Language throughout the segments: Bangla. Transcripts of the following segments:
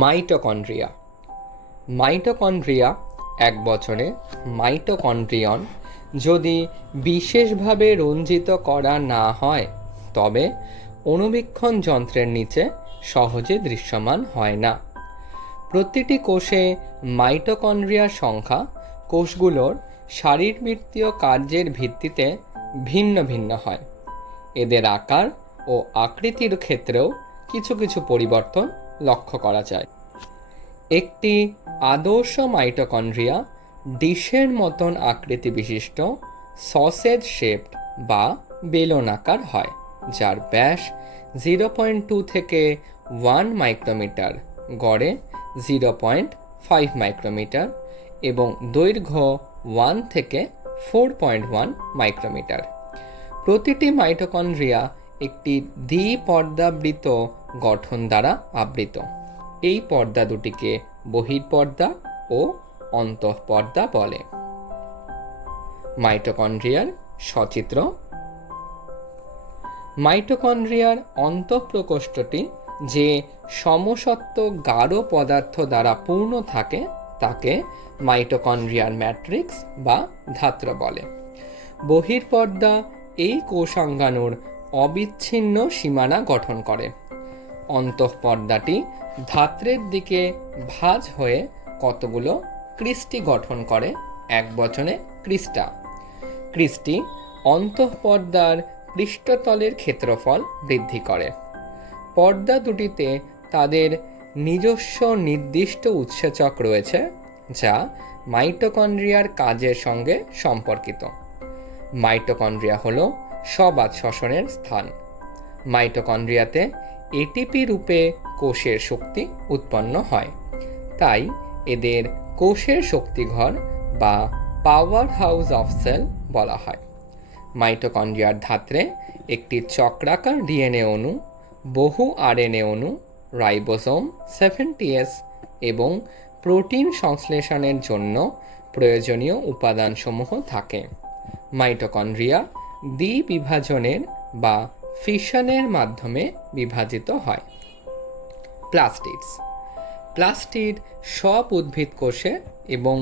মাইটোকন্ড্রিয়া। মাইটোকন্ড্রিয়া এক বছরে মাইটোকন্ড্রিয়ন যদি বিশেষভাবে রঞ্জিত করা না হয় তবে অণুবীক্ষণ যন্ত্রের নিচে সহজে দৃশ্যমান হয় না। প্রতিটি কোষে মাইটোকন্ড্রিয়ার সংখ্যা কোষগুলোর শারীরবৃত্তীয় কার্যের ভিত্তিতে ভিন্ন ভিন্ন হয়। এদের আকার ও আকৃতির ক্ষেত্রেও কিছু কিছু পরিবর্তন লক্ষ্য করা যায়। একটি আদর্শ মাইটোকন্ড্রিয়া ডিশের মতন আকৃতি বিশিষ্ট সসেজ শেপড বা বেলনাকার হয়, যার ব্যাস 0.2 থেকে 1 মাইক্রোমিটার, গড়ে 0.5 মাইক্রোমিটার এবং দৈর্ঘ্য 1 থেকে 4.1 মাইক্রোমিটার। প্রতিটি মাইটোকন্ড্রিয়া একটি দ্বিপর্দাবৃত গঠন দ্বারা আবৃত। এই পর্দা দুটিকে বহিঃপর্দা ও অন্তঃপর্দা বলে। মাইটোকন্ড্রিয়ার সচিত্র। মাইটোকন্ড্রিয়ার অন্তঃপ্রকোষ্ঠটি যে সমসত্ব গাঢ় পদার্থ দ্বারা পূর্ণ থাকে তাকে মাইটোকন্ড্রিয়ার ম্যাট্রিক্স বা ধাত্র বলে। বহিঃপর্দা এই কোষাঙ্গাণুর অবিচ্ছিন্ন সীমানা গঠন করে। অন্তঃপর্দাটি ধাত্রের দিকে ভাঁজ হয়ে কতগুলো ক্রিস্টি গঠন করে, এক বচনে ক্রিস্টা। ক্রিস্টি অন্তঃপর্দার পৃষ্ঠতলের ক্ষেত্রফল বৃদ্ধি করে। পর্দা দুটিতে তাদের নিজস্ব নির্দিষ্ট উৎসেচক রয়েছে যা মাইটোকন্ড্রিয়ার কাজের সঙ্গে সম্পর্কিত। মাইটোকন্ড্রিয়া হলো সবাত শ্বসনের স্থান। মাইটোকন্ড্রিয়াতে এটিপি রূপে কোষের শক্তি উৎপন্ন হয়, তাই এদের কোষের শক্তিঘর বা পাওয়ার হাউস অফ সেল বলা হয়। মাইটোকন্ড্রিয়ার ধাত্রে একটি চক্রাকার ডিএনএ অণু, বহু আরএনএ অণু, রাইবোসোম 70S এবং প্রোটিন সংশ্লেষণের জন্য প্রয়োজনীয় উপাদানসমূহ থাকে। মাইটোকন্ড্রিয়া দ্বিবিভাজনের বা ফিশনের মাধ্যমে বিভাজিত হয়। প্লাস্টিডস। প্লাস্টিড সব উদ্ভিদ কোষে এবং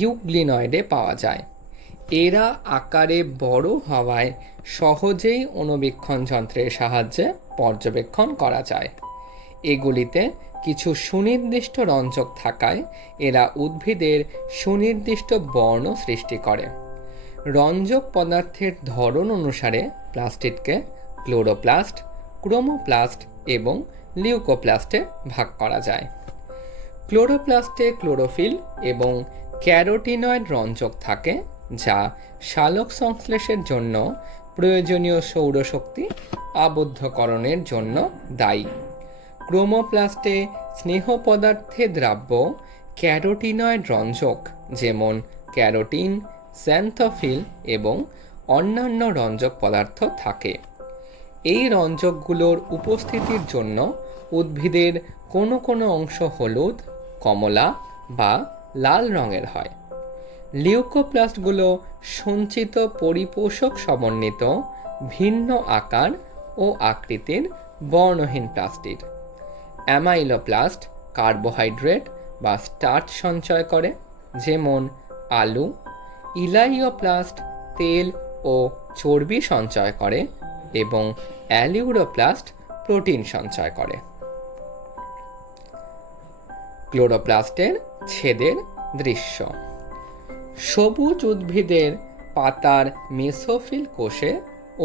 ইউগ্লিনয়েডে পাওয়া যায়। এরা আকারে বড় হওয়ায় সহজেই অণুবীক্ষণ যন্ত্রের সাহায্যে পর্যবেক্ষণ করা যায়। এগুলিতে কিছু সুনির্দিষ্ট রঞ্জক থাকায় এরা উদ্ভিদের সুনির্দিষ্ট বর্ণ সৃষ্টি করে। রঞ্জক পদার্থের ধরন অনুসারে প্লাস্টিডকে ক্লোরোপ্লাস্ট, ক্রোমোপ্লাস্ট এবং লিউকোপ্লাস্টে ভাগ করা যায়। ক্লোরোপ্লাস্টে ক্লোরোফিল এবং ক্যারোটিনয়েড রঞ্জক থাকে যা সালোক সংশ্লেষের জন্য প্রয়োজনীয় সৌরশক্তি আবদ্ধকরণের জন্য দায়ী। ক্রোমোপ্লাস্টে স্নেহ পদার্থে দ্রাব্য ক্যারোটিনয়েড রঞ্জক যেমন ক্যারোটিন, স্যান্থোফিল এবং অন্যান্য রঞ্জক পদার্থ থাকে। এই রঞ্জকগুলোর উপস্থিতির জন্য উদ্ভিদের কোনো কোনো অংশ হলুদ, কমলা বা লাল রঙের হয়। লিউকোপ্লাস্টগুলো সঞ্চিত পরিপোষক সমন্বিত ভিন্ন আকার ও আকৃতির বর্ণহীন প্লাস্টিড। অ্যামাইলোপ্লাস্ট কার্বোহাইড্রেট বা স্টার্চ সঞ্চয় করে, যেমন আলু। ইলাইওপ্লাস্ট তেল ও চর্বি সঞ্চয় করে এবং অ্যালিউরোপ্লাস্ট প্রোটিন সঞ্চয় করে। ক্লোরোপ্লাস্টের ছেদের দৃশ্য। সবুজ উদ্ভিদের পাতার মেসোফিল কোষে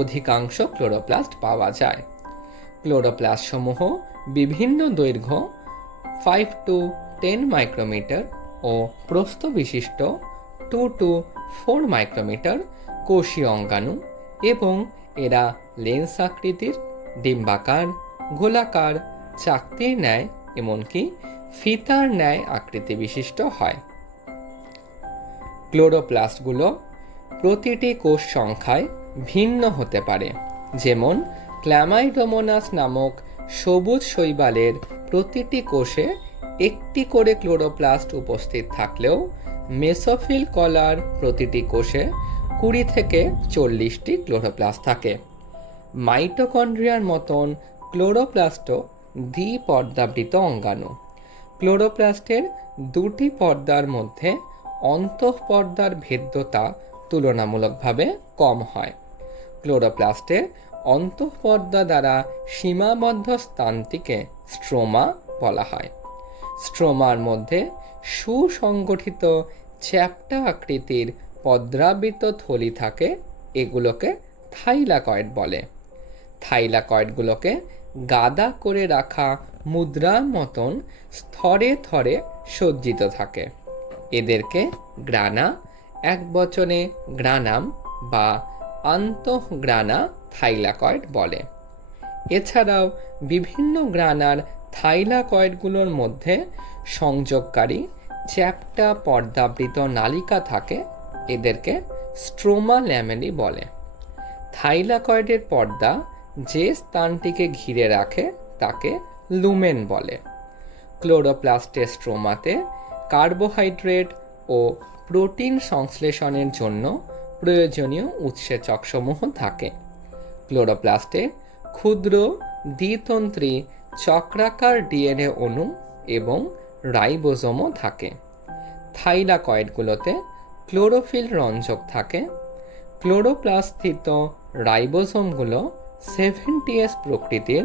অধিকাংশ ক্লোরোপ্লাস্ট পাওয়া যায়। ক্লোরোপ্লাস্টসমূহ বিভিন্ন দৈর্ঘ্য 5 to 10 মাইক্রোমিটার ও প্রস্থ বিশিষ্ট 2 to 4 মাইক্রোমিটার কোষীয় অঙ্গাণু এবং এরা লেন্স আকৃতির, ডিম্বাকার, গোলাকার, চাকতির ন্যায় এমনকি ফিতার ন্যায় আকৃতি বিশিষ্ট হয়। ক্লোরোপ্লাস্টগুলো প্রতিটি কোষ সংখ্যায় ভিন্ন হতে পারে, যেমন ক্ল্যামাইডোমোনাস নামক সবুজ শৈবালের প্রতিটি কোষে একটি করে ক্লোরোপ্লাস্ট উপস্থিত থাকলেও মেসোফিল কলার প্রতিটি কোষে 20 থেকে 40টি ক্লোরোপ্লাস্ট থাকে। মাইটোকন্ড্রিয়ার মতন ক্লোরোপ্লাস্টও দ্বিপর্দাবৃত অঙ্গাণু। ক্লোরোপ্লাস্টের দুটি পর্দার মধ্যে অন্তঃপর্দার ভেদ্যতা তুলনামূলকভাবে কম হয়। ক্লোরোপ্লাস্টের অন্তঃপর্দা দ্বারা সীমাবদ্ধ স্থানটিকে স্ট্রোমা বলা হয়। স্ট্রোমার মধ্যে সুসংগঠিত চ্যাপ্টা আকৃতির পদ্রাবৃত থলি থাকে, এগুলোকে থাইলাকয়েড বলে। থাইলাকয়েডগুলোকে গাদা করে রাখা মুদ্রার মতন স্তরে স্তরে সজ্জিত থাকে। এদেরকে গ্রানা, একবচনে গ্রানাম বা আন্তঃগ্রানা থাইলাকয়েড বলে। এছাড়াও বিভিন্ন গ্রানার থাইলাকয়েডগুলোর মধ্যে সংযোগকারী চ্যাপ্টা পর্দাবৃত নালিকা থাকে, এদেরকে স্ট্রোমা ল্যামেলি বলে। থাইলাকয়েডের পর্দা যে স্থানটিকে ঘিরে রাখে তাকে লুমেন বলে। ক্লোরোপ্লাস্টের স্ট্রোমাতে কার্বোহাইড্রেট ও প্রোটিন সংশ্লেষণের জন্য প্রয়োজনীয় উৎসেচকসমূহ থাকে। ক্লোরোপ্লাস্টে ক্ষুদ্র দ্বিতন্ত্রী চক্রাকার ডিএনএ অণু এবং রাইবোজোমও থাকে। থাইলাকয়েডগুলোতে ক্লোরোফিল রঞ্জক থাকে। ক্লোরোপ্লাস্টস্থিত রাইবোজোমগুলো 70S প্রকৃতির,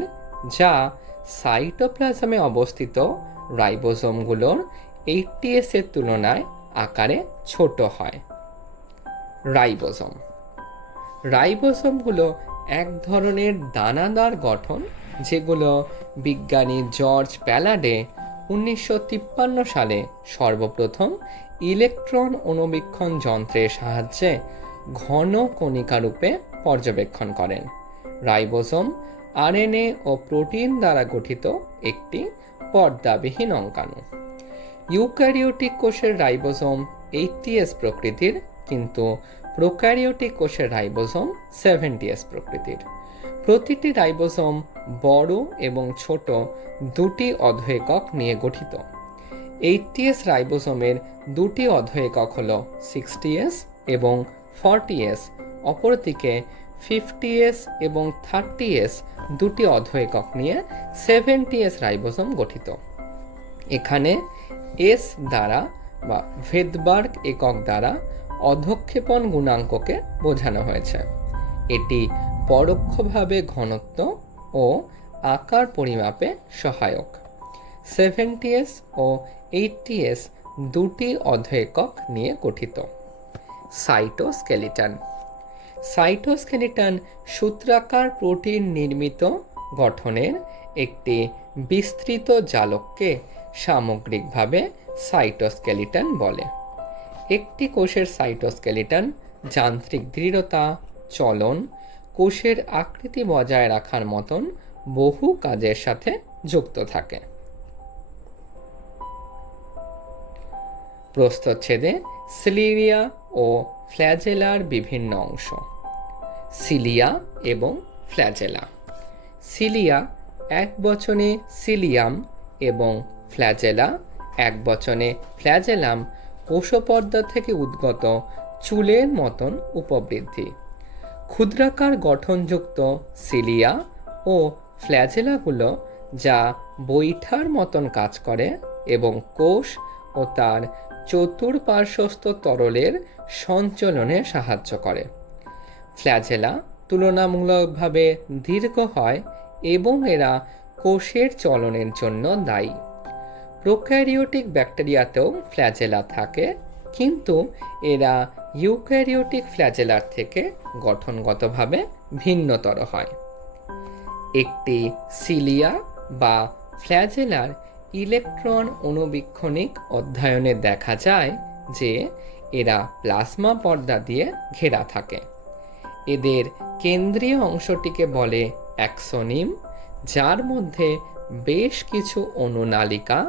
যা সাইটোপ্লাজমে অবস্থিত রাইবোজোমগুলোর 80S এর তুলনায় আকারে ছোট হয়। রাইবোজোম রাইবোজোমগুলো এক ধরনের দানাদার গঠন, যেগুলো বিজ্ঞানী জর্জ প্যালাডে 1953 সালে সর্বপ্রথম ইলেকট্রন অণুবীক্ষণ যন্ত্রের সাহায্যে ঘন কণিকা রূপে পর্যবেক্ষণ করেন। রাইবোজোম আরএনএ ও প্রোটিন দ্বারা গঠিত একটি পর্দাবিহীন অঙ্গাণু। ইউক্যারিওটিক কোষের রাইবোজোম 80S প্রকৃতির, কিন্তু প্রোক্যারিওটিক কোষের রাইবোজোম 70S প্রকৃতির। প্রতিটি রাইবোজোম বড় এবং ছোট দুটি অধঃএকক নিয়ে গঠিত। 80S রাইবোজোমের দুটি অধঃএকক হল 60S এবং 40S, অপরদিকে 50S এবং 30S দুটি অধঃএকক নিয়ে 70S রাইবোজোম গঠিত। এখানে এস দ্বারা বা ভেদবার্গ একক দ্বারা অধঃক্ষেপণ গুণাঙ্ককে বোঝানো হয়েছে। এটি পরোক্ষভাবে ঘনত্ব ও আকার পরিমাপে সহায়ক। 70S ও 80S দুটি অধঃএকক নিয়ে গঠিত। সাইটোস্কেলিটন সাইটোস্কেলিটন সূত্রাকার প্রোটিন নির্মিত গঠনের একটি বিস্তৃত জালককে সামগ্রিকভাবে সাইটোস্কেলিটন বলে। একটি কোষের সাইটোস্কেলিটন যান্ত্রিক দৃঢ়তা, চলন, কোষের আকৃতি বজায় রাখার মতন বহু কাজের সাথে যুক্ত থাকে। প্রস্থচ্ছেদে সিলিয়া ও ফ্ল্যাজেলার বিভিন্ন অংশ। সিলিয়া এবং ফ্ল্যাজেলা। সিলিয়া একবচনে সিলিয়াম এবং ফ্ল্যাজেলা একবচনে ফ্ল্যাজেলাম কোষপর্দা থেকে উদ্গত চুলের মতন উপবৃদ্ধি। ক্ষুদ্রাকার গঠনযুক্ত সিলিয়া ও ফ্ল্যাজেলাগুলো যা বৈঠার মতন কাজ করে এবং কোষ ও তার চতুর্পার্শ্বস্থ তরলের সঞ্চালনে সাহায্য করে। ফ্ল্যাজেলা তুলনামূলকভাবে দীর্ঘ হয় এবং এরা কোষের চলনের জন্য দায়ী। প্রোক্যারিওটিক ব্যাকটেরিয়াতেও ফ্ল্যাজেলা থাকে, কিন্তু এরা ইউক্যারিওটিক ফ্ল্যাজেলার থেকে গঠনগতভাবে ভিন্নতর হয়। একটি সিলিয়া বা ফ্ল্যাজেলার ইলেকট্রন অণুবীক্ষণিক অধ্যয়নে দেখা যায় যে এরা প্লাজমা পর্দা দিয়ে ঘেরা থাকে। এদের কেন্দ্রীয় অংশটিকে বলে অ্যাক্সোনিম, যার মধ্যে বেশ কিছু অণুনালিকা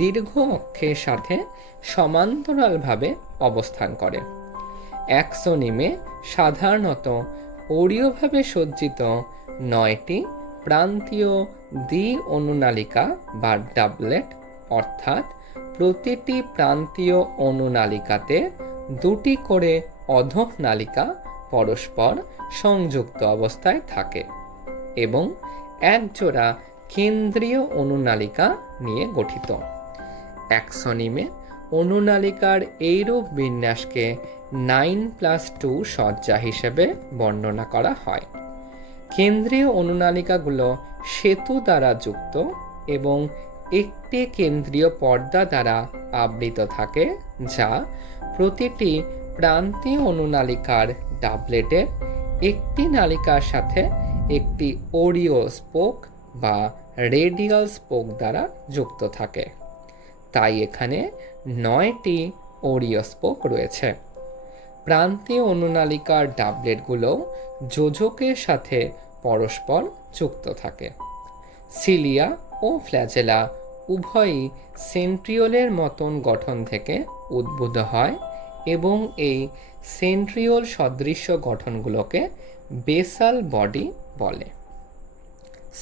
দীর্ঘ অক্ষের সাথে সমান্তরালভাবে অবস্থান করে। অ্যাক্সোনিমে সাধারণত অরীয়ভাবে সজ্জিত 9টি প্রান্তীয় দ্বি অণুনালিকা বা ডাবলেট, অর্থাৎ প্রতিটি প্রান্তীয় অণুনালিকাতে 2টি করে অধঃ নালিকা পরস্পর সংযুক্ত অবস্থায় থাকে এবং এক জোড়া কেন্দ্রীয় অণুনালিকা নিয়ে গঠিত। অ্যাক্সোনিমে অনুনালিকার এইরূপ বিন্যাসকে 9+2 সজ্জা হিসেবে বর্ণনা করা হয়। কেন্দ্রীয় অনুনালিকাগুলো সেতু দ্বারা যুক্ত এবং একটি কেন্দ্রীয় পর্দা দ্বারা আবৃত থাকে, যা প্রতিটি প্রান্তীয় অনুনালিকার ডাবলেটের একটি নালিকার সাথে একটি ওরিও স্পোক বা রেডিয়াল স্পোক দ্বারা যুক্ত থাকে। তাই এখানে 9টি ওরিও স্পোক রয়েছে। প্রান্তীয় অনুনালিকার ডাবলেটগুলো যোজকের সাথে পরস্পর যুক্ত থাকে। সিলিয়া ও ফ্ল্যাজেলা উভয়ই সেন্ট্রিওলের মতন গঠন থেকে উদ্ভূত হয় এবং এই সেন্ট্রিওল সদৃশ্য গঠনগুলোকে বেসাল বডি বলে।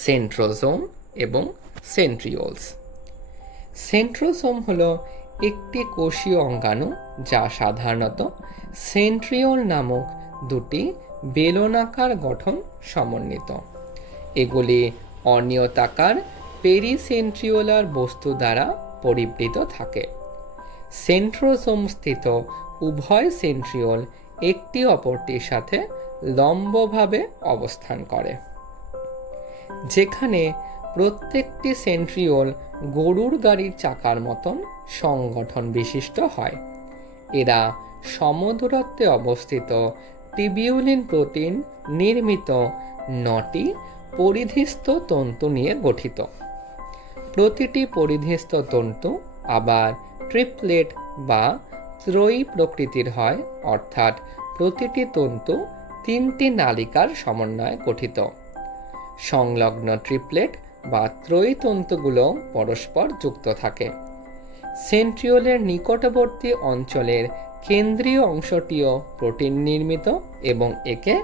সেন্ট্রোজোম এবং সেন্ট্রিওলস। সেন্ট্রোজোম হলো একটি কোষীয় অঙ্গাণু যা সাধারণত সেন্ট্রিওল নামক দুটি বেলনাকার গঠন সমন্বিত। এগুলি অনিয়তাকার পেরিসেন্ট্রিওলার বস্তু দ্বারা পরিবৃত থাকে। সেন্ট্রোজোম স্থিত উভয় সেন্ট্রিওল একটি অপরটির সাথে লম্বভাবে অবস্থান করে, যেখানে প্রত্যেকটি সেন্ট্রিওল গরুর গাড়ির চাকার মতন সংগঠন বিশিষ্ট হয়। এরা সমদূরত্বে অবস্থিত টিবিউলিন প্রোটিন নির্মিত 9টি পরিধিস্থ তন্তু নিয়ে গঠিত। প্রতিটি পরিধিস্থ তন্তু আবার ট্রিপলেট বা ত্রয়ী প্রকৃতির হয়, অর্থাৎ প্রতিটি তন্তু 3টি নালিকার সমন্বয়ে গঠিত। সংলগ্ন ট্রিপলেট বা ত্রয়ী তন্তুগুলো পরস্পর যুক্ত থাকে। সেন্ট্রিওলের নিকটবর্তী অঞ্চলের কেন্দ্রীয় অংশটিও প্রোটিন নির্মিত এবং একে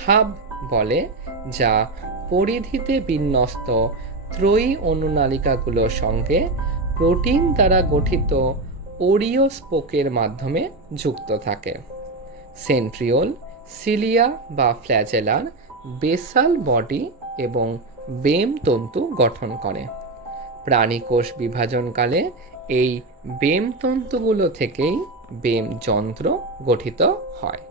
হাব বলে, যা পরিধিতে বিন্যস্ত ত্রয়ী অনুনালিকাগুলোর সঙ্গে প্রোটিন দ্বারা গঠিত ওরিও স্পোকের মাধ্যমে যুক্ত থাকে। সেন্ট্রিওল সিলিয়া বা ফ্ল্যাজেলার বেসাল বডি এবং বেম তন্তু গঠন করে। প্রাণীকোষ বিভাজনকালে এই বেম তন্তুগুলো থেকেই বেম যন্ত্র গঠিত হয়।